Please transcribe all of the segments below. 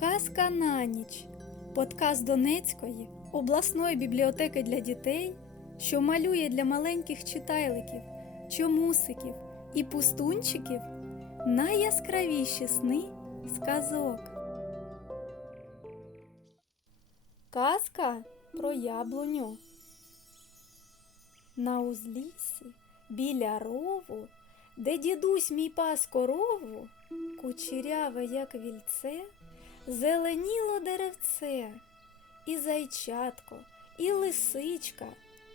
Казка на ніч. Подкаст Донецької обласної бібліотеки для дітей, що малює для маленьких читайликів, чомусиків і пустунчиків найяскравіші сни з казок. Казка про яблуню. На узліссі біля рову, де дідусь мій пас корову, кучеряве, як вільце, зеленіло деревце, і зайчатко, і лисичка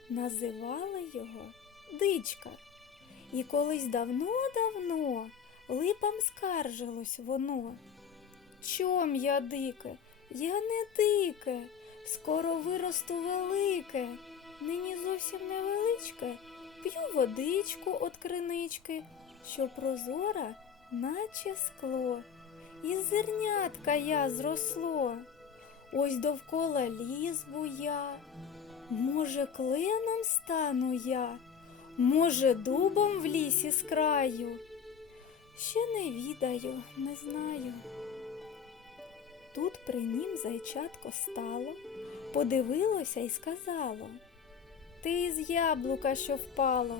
називали його дичка. І колись давно-давно липам скаржилось воно. Чом я дике, я не дике, скоро виросту велике, нині зовсім невеличке, п'ю водичку от кринички, що прозора, наче скло. І зернятка я зросло. Ось довкола ліс буя. Може, кленом стану я, може, дубом в лісі з краю. Ще не відаю, не знаю. Тут при нім зайчатко стало, подивилося і сказало Ти з яблука, що впало,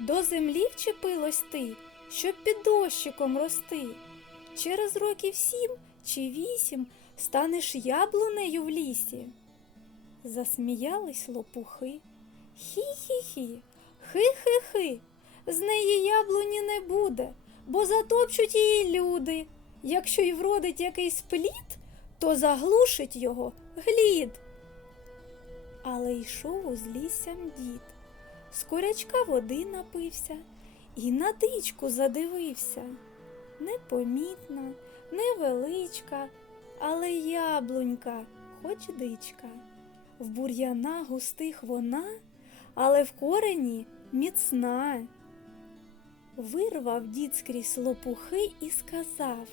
до землі вчепилось ти, щоб під дощиком рости. Через років сім чи вісім станеш яблунею в лісі. Засміялись лопухи. Хі-хі-хі, хи-хи-хи, з неї яблуні не буде, бо затопчуть її люди. Якщо й вродить якийсь плід, то заглушить його глід. Але йшов узліссям дід, з корячка води напився і на дичку задивився. Непомітна, невеличка, але яблунька, хоч дичка. В бур'яна густих вона, але в корені міцна. Вирвав дід скрізь лопухи і сказав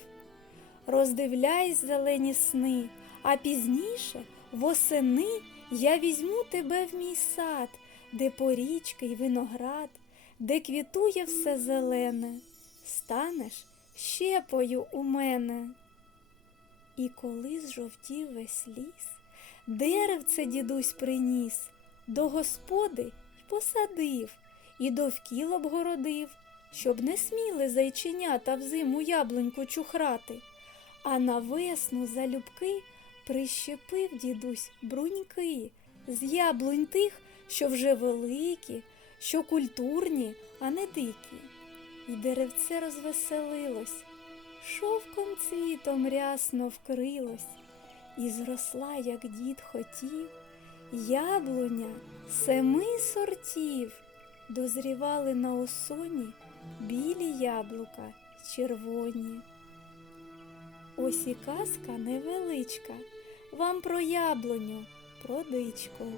Роздивляйсь зелені сни, а пізніше, восени, я візьму тебе в мій сад, де порічки й виноград, де квітує все зелене, станеш щепою у мене. І коли зжовтів весь ліс, деревце дідусь приніс, до господи й посадив, і довкіл обгородив, щоб не сміли зайченята взиму яблуньку чухрати, а на весну залюбки прищепив дідусь бруньки з яблунь тих, що вже великі, що культурні, а не дикі. І деревце розвеселилось, шовком цвітом рясно вкрилось, і зросла, як дід хотів, яблуня семи сортів, дозрівали на осоні білі яблука й червоні. Ось і казка невеличка, вам про яблуню, про дичку.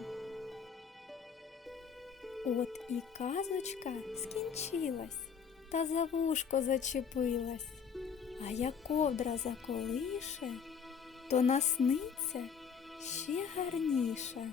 От і казочка скінчилась, та за вушко зачепилась, а як ковдра заколише, то насниться ще гарніше.